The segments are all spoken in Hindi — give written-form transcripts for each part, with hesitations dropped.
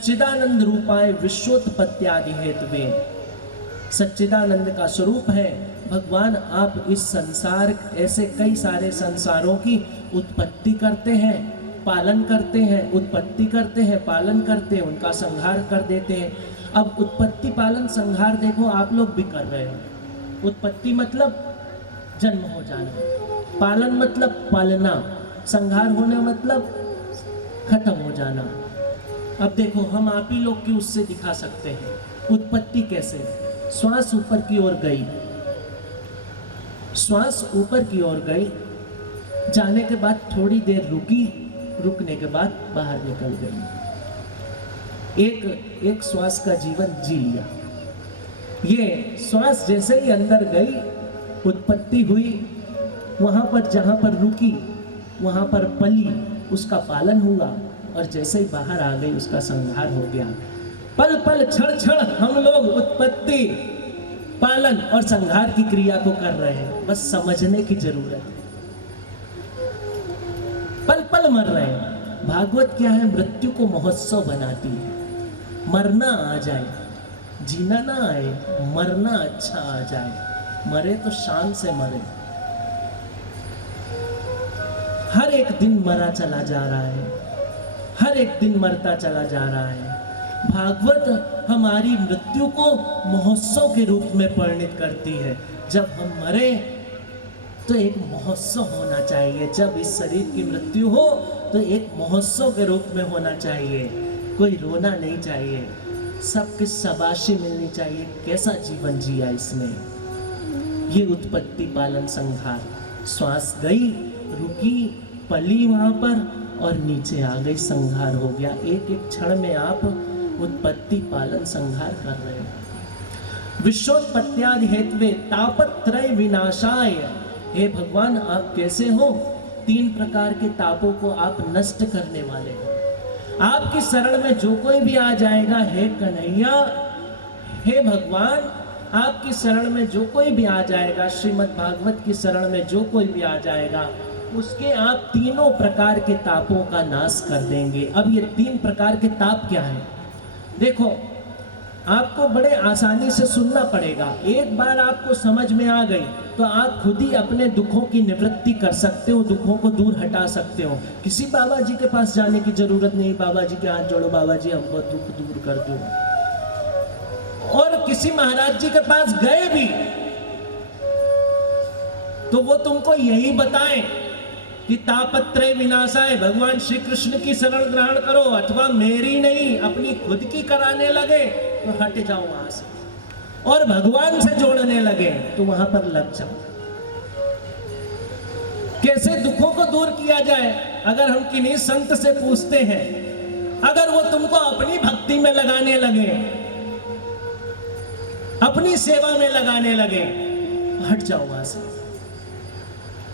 सच्चिदानंद रूपाय विश्वोत्पत्त्यादि हेतुवे। सच्चिदानंद का स्वरूप है भगवान। आप इस संसार, ऐसे कई सारे संसारों की उत्पत्ति करते हैं, पालन करते हैं, उत्पत्ति करते हैं, पालन करते हैं, उनका संहार कर देते हैं। अब उत्पत्ति पालन संहार देखो आप लोग भी कर रहे हो। उत्पत्ति मतलब जन्म हो जाना, पालन मतलब पालना, संहार होना मतलब खत्म हो जाना। अब देखो हम आप ही लोग की उससे दिखा सकते हैं उत्पत्ति कैसे। श्वास ऊपर की ओर गई, श्वास ऊपर की ओर गई, जाने के बाद थोड़ी देर रुकी, रुकने के बाद बाहर निकल गई। एक श्वास का जीवन जी लिया। ये श्वास जैसे ही अंदर गई, उत्पत्ति हुई, वहां पर जहां पर रुकी वहां पर पली, उसका पालन हुआ, और जैसे ही बाहर आ गई उसका संहार हो गया। पल पल क्षण क्षण हम लोग उत्पत्ति, पालन और संहार की क्रिया को कर रहे हैं, बस समझने की जरूरत है। पल पल मर रहे हैं। भागवत क्या है? मृत्यु को महोत्सव बनाती है। मरना आ जाए, जीना ना आए, मरना अच्छा आ जाए। मरे तो शान से मरे। हर एक दिन मरा चला जा रहा है, हर एक दिन मरता चला जा रहा है। भागवत हमारी मृत्यु को महोत्सव के रूप में परिणित करती है। जब हम मरे तो एक महोत्सव होना चाहिए। जब इस शरीर की मृत्यु हो तो एक महोत्सव के रूप में होना चाहिए। कोई रोना नहीं चाहिए, सबकी शाबाशी मिलनी चाहिए। कैसा जीवन जिया इसने। ये उत्पत्ति पालन संहार। श्वास गई, रुकी, पली वहां पर और नीचे आ गई, संहार हो गया। एक एक क्षण में आप उत्पत्ति पालन संहार कर रहे हो। विश्वोत्पत्त्यादि हेतवे तापत्रय विनाशाय। हे भगवान आप कैसे हो? 3 प्रकार के तापों को आप नष्ट करने वाले हो। आपकी शरण में जो कोई भी आ जाएगा, हे कन्हैया, हे भगवान, आपकी शरण में जो कोई भी आ जाएगा, श्रीमद् भागवत की शरण में जो कोई भी आ जाएगा, उसके आप 3 प्रकार के तापों का नाश कर देंगे। अब ये 3 प्रकार के ताप क्या है? देखो आपको बड़े आसानी से सुनना पड़ेगा। एक बार आपको समझ में आ गई तो आप खुद ही अपने दुखों की निवृत्ति कर सकते हो, दुखों को दूर हटा सकते हो। किसी बाबा जी के पास जाने की जरूरत नहीं। बाबा जी के हाथ जोड़ो, बाबा जी हमको दुख दूर कर दो। और किसी महाराज जी के पास गए भी तो वो तुमको यही बताएं कि तापत्रय विनाशाय, भगवान श्री कृष्ण की शरण ग्रहण करो, अथवा मेरी नहीं अपनी खुद की कराने लगे तो हट जाओ वहां से, और भगवान से जोड़ने लगे तो वहां पर लग जाओ। कैसे दुखों को दूर किया जाए? अगर हम किन्हीं संत से पूछते हैं, अगर वो तुमको अपनी भक्ति में लगाने लगे, अपनी सेवा में लगाने लगे, हट जाओ वहां से।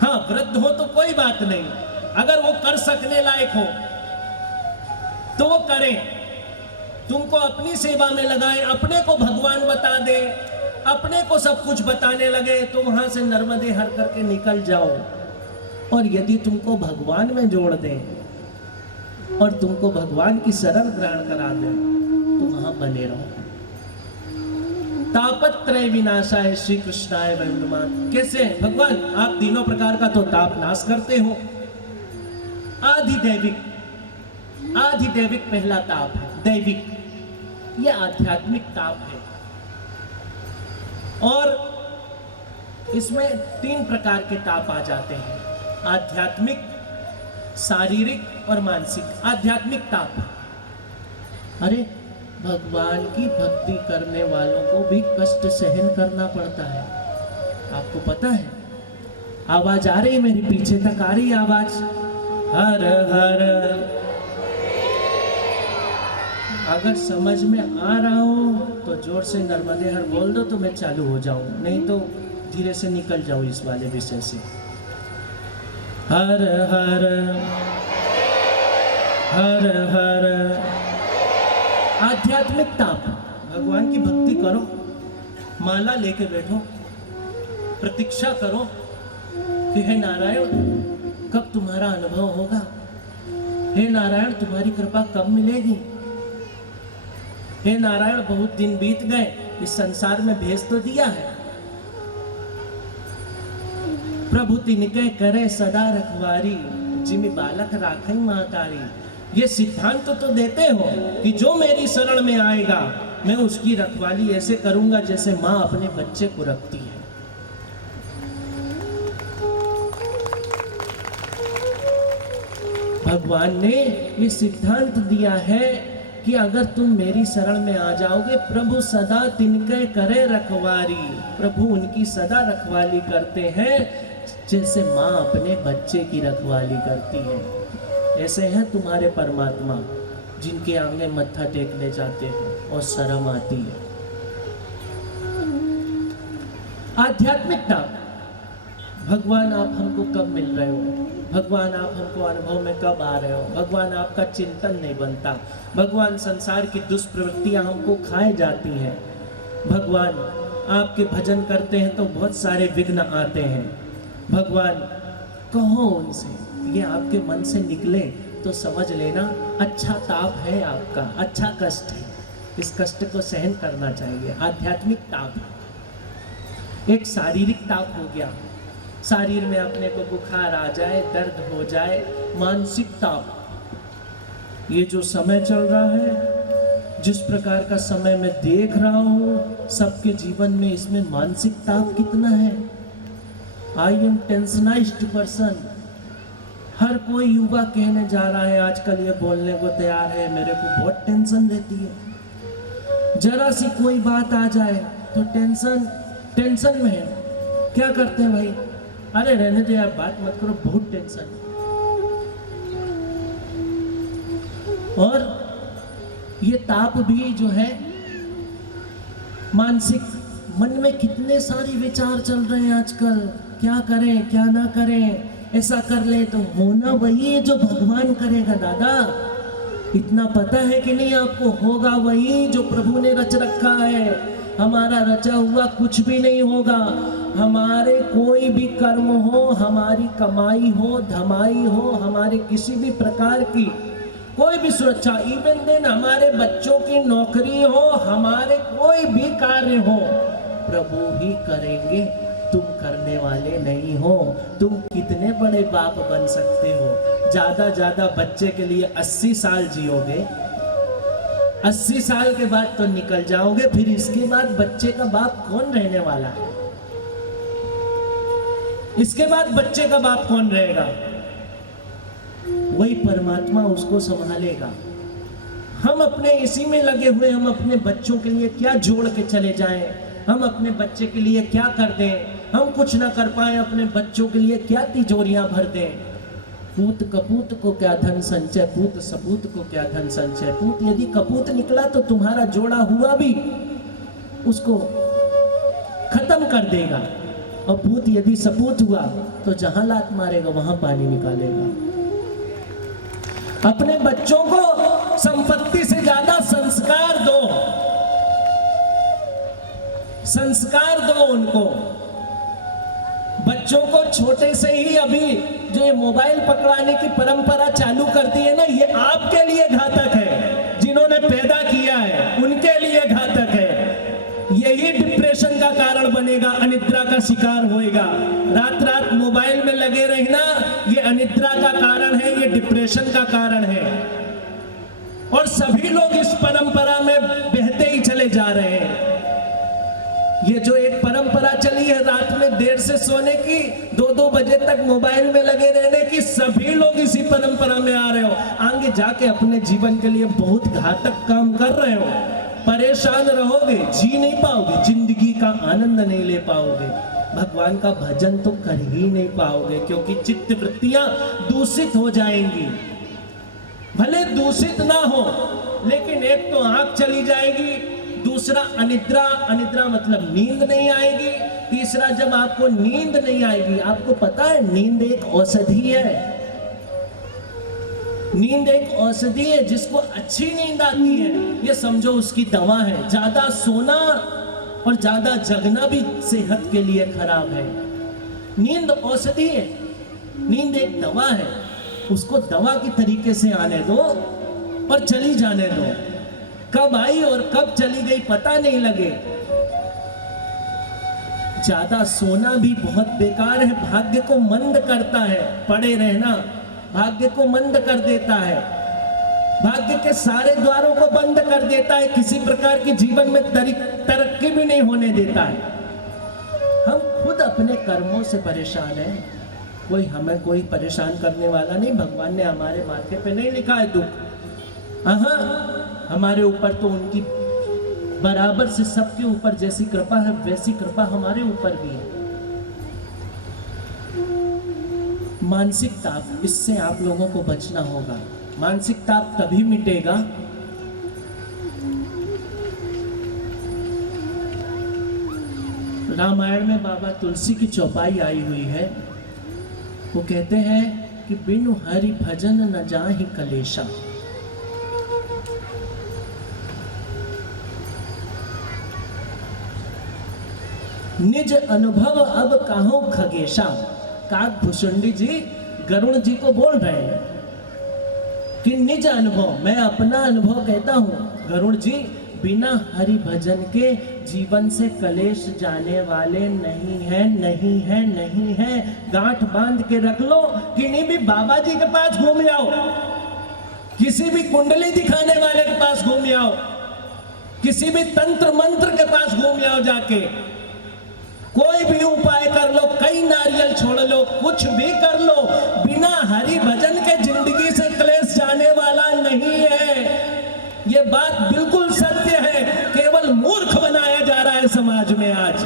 हाँ, वृद्ध हो तो कोई बात नहीं, अगर वो कर सकने लायक हो तो वो करें। तुमको अपनी सेवा में लगाए, अपने को भगवान बता दे, अपने को सब कुछ बताने लगे तो वहां से नर्मदे हर करके निकल जाओ। और यदि तुमको भगवान में जोड़ दें और तुमको भगवान की शरण ग्रहण करा दें तो वहां बने रहो। तापत्रय विनाशाय श्री कृष्णाय वंदमान। कैसे भगवान? आप 3 प्रकार का तो ताप नाश करते हो। आधिदैविक, आधिदैविक पहला ताप है। दैविक, यह आध्यात्मिक ताप है। और इसमें 3 प्रकार के ताप आ जाते हैं, आध्यात्मिक, शारीरिक और मानसिक। आध्यात्मिक ताप, अरे भगवान की भक्ति करने वालों को भी कष्ट सहन करना पड़ता है, आपको पता है। आवाज आ रही है मेरी पीछे तक आ रही आवाज, हर हर। अगर समझ में आ रहा हो तो जोर से नर्मदे हर बोल दो तो मैं चालू हो जाऊं, नहीं तो धीरे से निकल जाओ इस वाले विषय से। हर हर हर हर। आध्यात्मिक ताप, भगवान की भक्ति करो, माला लेके बैठो, प्रतीक्षा करो कि हे नारायण कब तुम्हारा अनुभव होगा, हे नारायण तुम्हारी कृपा कब मिलेगी। हे नारायण, बहुत दिन बीत गए, इस संसार में भेज तो दिया है, प्रभु तिनके करे सदा रखवारी, जिमि बालक राखई महतारी। ये सिद्धांत तो देते हो कि जो मेरी शरण में आएगा मैं उसकी रखवाली ऐसे करूंगा जैसे माँ अपने बच्चे को रखती है। भगवान ने ये सिद्धांत दिया है कि अगर तुम मेरी शरण में आ जाओगे, प्रभु सदा तिनके करे रखवारी, प्रभु उनकी सदा रखवाली करते हैं जैसे माँ अपने बच्चे की रखवाली करती है। ऐसे हैं तुम्हारे परमात्मा, जिनके आगे मत्था टेकने जाते हैं और शर्म आती है। आध्यात्मिकता, भगवान आप हमको कब मिल रहे हो, भगवान आप हमको अनुभव में कब आ रहे हो, भगवान आपका चिंतन नहीं बनता, भगवान संसार की दुष्प्रवृत्तियां हमको खाए जाती हैं, भगवान आपके भजन करते हैं तो बहुत सारे विघ्न आते हैं, भगवान कहो उनसे, ये आपके मन से निकले तो समझ लेना अच्छा ताप है आपका, अच्छा कष्ट है, इस कष्ट को सहन करना चाहिए। आध्यात्मिक ताप है। एक शारीरिक ताप हो गया, शरीर में अपने को बुखार आ जाए, दर्द हो जाए। मानसिक ताप, ये जो समय चल रहा है, जिस प्रकार का समय मैं देख रहा हूँ सबके जीवन में, इसमें मानसिक ताप कितना है। आई एम टेंशनाइज्ड पर्सन, हर कोई युवा कहने जा रहा है आजकल, ये बोलने को तैयार है मेरे को बहुत टेंशन रहती है, जरा सी कोई बात आ जाए तो टेंशन में है। क्या करते हैं भाई, अरे रहने दो यार, बात मत करो, बहुत टेंशन। और ये ताप भी जो है मानसिक, मन में कितने सारे विचार चल रहे हैं आजकल, क्या करें क्या ना करें, ऐसा कर ले तो होना वही है जो भगवान करेगा दादा। इतना पता है कि नहीं आपको, होगा वही जो प्रभु ने रच रखा है। हमारा रचा हुआ कुछ भी नहीं होगा। हमारे कोई भी कर्म हो, हमारी कमाई हो, धमाई हो, हमारे किसी भी प्रकार की कोई भी सुरक्षा, इवन देन हमारे बच्चों की नौकरी हो, हमारे कोई भी कार्य हो, प्रभु ही करेंगे, तुम करने वाले नहीं हो। तुम कितने बड़े बाप बन सकते हो, ज्यादा बच्चे के लिए 80 साल जियोगे, 80 साल के बाद तो निकल जाओगे, फिर इसके बाद बच्चे का बाप कौन रहने वाला है, इसके बाद बच्चे का बाप कौन रहेगा, वही परमात्मा उसको संभालेगा। हम अपने इसी में लगे हुए, हम अपने बच्चों के लिए क्या जोड़ के चले जाएं, हम अपने बच्चे के लिए क्या कर दें, हम कुछ ना कर पाए, अपने बच्चों के लिए क्या तिजोरियां भर दें। पूत कपूत को क्या धन संचय, पूत सपूत को क्या धन संचय। पूत यदि कपूत निकला तो तुम्हारा जोड़ा हुआ भी उसको खत्म कर देगा, और पूत यदि सपूत हुआ तो जहां लात मारेगा वहां पानी निकालेगा। अपने बच्चों को संपत्ति से ज्यादा संस्कार दो, संस्कार दो उनको। बच्चों को छोटे से ही अभी जो ये मोबाइल पकड़ाने की परंपरा चालू कर दी है ना, ये आपके लिए घातक है, जिन्होंने पैदा किया है उनके लिए घातक है। यही डिप्रेशन का कारण बनेगा, अनिद्रा का शिकार होएगा। रात रात मोबाइल में लगे रहना ये अनिद्रा का कारण है, ये डिप्रेशन का कारण है। और सभी लोग इस परंपरा में बहते ही चले जा रहे हैं। ये जो एक परंपरा चली है रात में देर से सोने की, 2-2 बजे तक मोबाइल में लगे रहने की, सभी लोग इसी परंपरा में आ रहे हो। आगे जाके अपने जीवन के लिए बहुत घातक काम कर रहे हो, परेशान रहोगे, जी नहीं पाओगे, जिंदगी का आनंद नहीं ले पाओगे, भगवान का भजन तो कर ही नहीं पाओगे, क्योंकि चित्त वृत्तियां दूषित हो जाएंगी। भले दूषित ना हो, लेकिन एक तो आंख चली जाएगी, दूसरा अनिद्रा, अनिद्रा मतलब नींद नहीं आएगी, तीसरा जब आपको नींद नहीं आएगी, आपको पता है नींद एक औषधि है, नींद एक औषधि है। जिसको अच्छी नींद आती है ये समझो उसकी दवा है। ज्यादा सोना और ज्यादा जगना भी सेहत के लिए खराब है। नींद औषधि है, नींद एक दवा है, उसको दवा की तरीके से आने दो और चली जाने दो। कब आई और कब चली गई पता नहीं लगे। ज्यादा सोना भी बहुत बेकार है, भाग्य को मंद करता है। पड़े रहना भाग्य को मंद कर देता है, भाग्य के सारे द्वारों को बंद कर देता है, किसी प्रकार की जीवन में तरक्की भी नहीं होने देता है। हम खुद अपने कर्मों से परेशान हैं, कोई हमें कोई परेशान करने वाला नहीं। भगवान ने हमारे माथे पे नहीं लिखा है दुख। हमारे ऊपर तो उनकी बराबर से सबके ऊपर जैसी कृपा है वैसी कृपा हमारे ऊपर भी है। मानसिक ताप, इससे आप लोगों को बचना होगा। मानसिक ताप तभी मिटेगा रामायण में बाबा तुलसी की चौपाई आई हुई है। वो कहते हैं कि बिनु हरि भजन न जाहि कलेशा। निज अनुभव अब काहू खगेशा। काकभूषुंडी जी गरुण जी को बोल रहे हैं कि निज अनुभव, मैं अपना अनुभव कहता हूं गरुण जी, बिना हरि भजन के जीवन से कलेश जाने वाले नहीं है, नहीं है, नहीं है। गांठ बांध के रख लो, किन्हीं भी बाबा जी के पास घूम जाओ, किसी भी कुंडली दिखाने वाले के पास घूम जाओ, किसी भी तंत्र मंत्र के पास घूम जाओ, जाके कोई भी उपाय कर लो, कई नारियल छोड़ लो, कुछ भी कर लो, बिना हरि भजन के जिंदगी से क्लेश जाने वाला नहीं है। ये बात बिल्कुल सत्य है। केवल मूर्ख बनाया जा रहा है समाज में आज,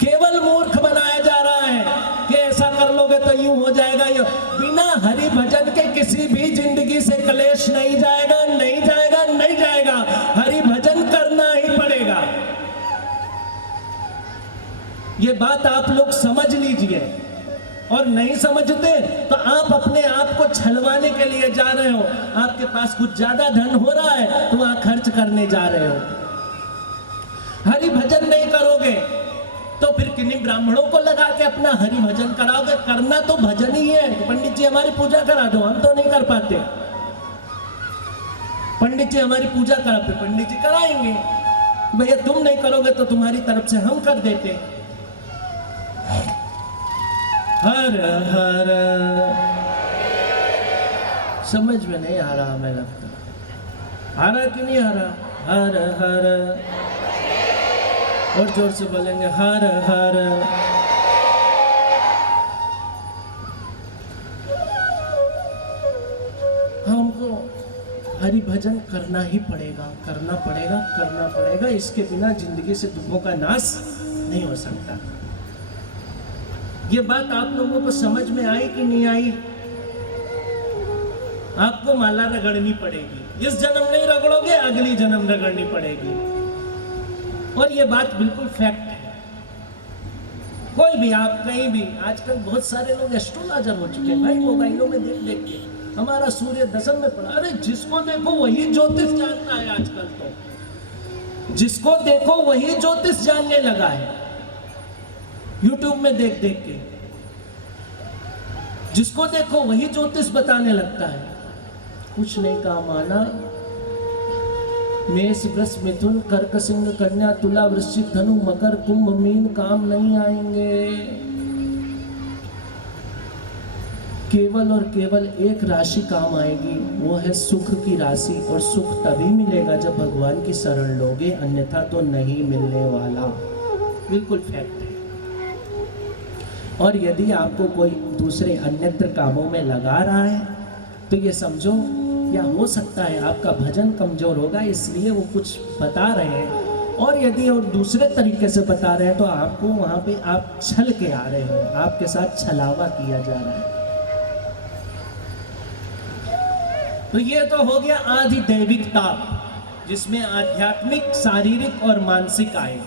केवल मूर्ख बनाया जा रहा है कि ऐसा कर लोगे तो यूं हो जाएगा। ये बिना हरि भजन के किसी भी जिंदगी से क्लेश नहीं जाएगा, नहीं जाएगा, नहीं जाएगा। हरि भजन करना ही पड़ेगा। ये बात आप लोग समझ लीजिए, और नहीं समझते तो आप अपने आप को छलवाने के लिए जा रहे हो। आपके पास कुछ ज्यादा धन हो रहा है तो वहां खर्च करने जा रहे हो। हरि भजन नहीं करोगे तो फिर किन्हीं ब्राह्मणों को लगा के अपना हरि भजन कराओगे। करना तो भजन ही है। पंडित जी हमारी पूजा करा दो, हम तो नहीं कर पाते। पंडित जी हमारी पूजा कराते, पंडित जी कराएंगे। भैया तुम नहीं करोगे तो तुम्हारी तरफ से हम कर देते। हर हर, समझ में नहीं आ रहा, हमें लगता आ रहा कि नहीं आ रहा। हर हर, और जोर से बोलेंगे हर हर। हमको हरि भजन करना ही पड़ेगा, करना पड़ेगा, करना पड़ेगा। इसके बिना जिंदगी से दुखों का नाश नहीं हो सकता। ये बात आप लोगों को समझ में आई कि नहीं आई? आपको माला रगड़नी पड़ेगी। इस जन्म नहीं रगड़ोगे, अगली जन्म रगड़नी पड़ेगी। और ये बात बिल्कुल फैक्ट है। कोई भी, आप कहीं भी, आजकल बहुत सारे लोग एस्ट्रोलॉजर हो चुके हैं भाई, मोबाइलों में देख देख के हमारा सूर्य दशम में पड़ा। अरे जिसको देखो वही ज्योतिष जानता है आजकल। तो जिसको देखो वही ज्योतिष जानने लगा है, यूट्यूब में देख देख के। जिसको देखो वही ज्योतिष बताने लगता है। कुछ नहीं काम आना। मेष वृष मिथुन कर्क सिंह कन्या तुला वृश्चिक धनु मकर कुंभ मीन काम नहीं आएंगे। केवल और केवल एक राशि काम आएगी, वो है सुख की राशि। और सुख तभी मिलेगा जब भगवान की शरण लोगे, अन्यथा तो नहीं मिलने वाला। बिल्कुल फैक्ट है। और यदि आपको कोई दूसरे अन्यत्र कामों में लगा रहा है तो ये समझो, या हो सकता है आपका भजन कमजोर होगा इसलिए वो कुछ बता रहे हैं। और यदि और दूसरे तरीके से बता रहे हैं तो आपको वहां पे आप छल के आ रहे हो, आपके साथ छलावा किया जा रहा है। तो ये तो हो गया आधिदैविक ताप, जिसमें आध्यात्मिक, शारीरिक और मानसिक आए।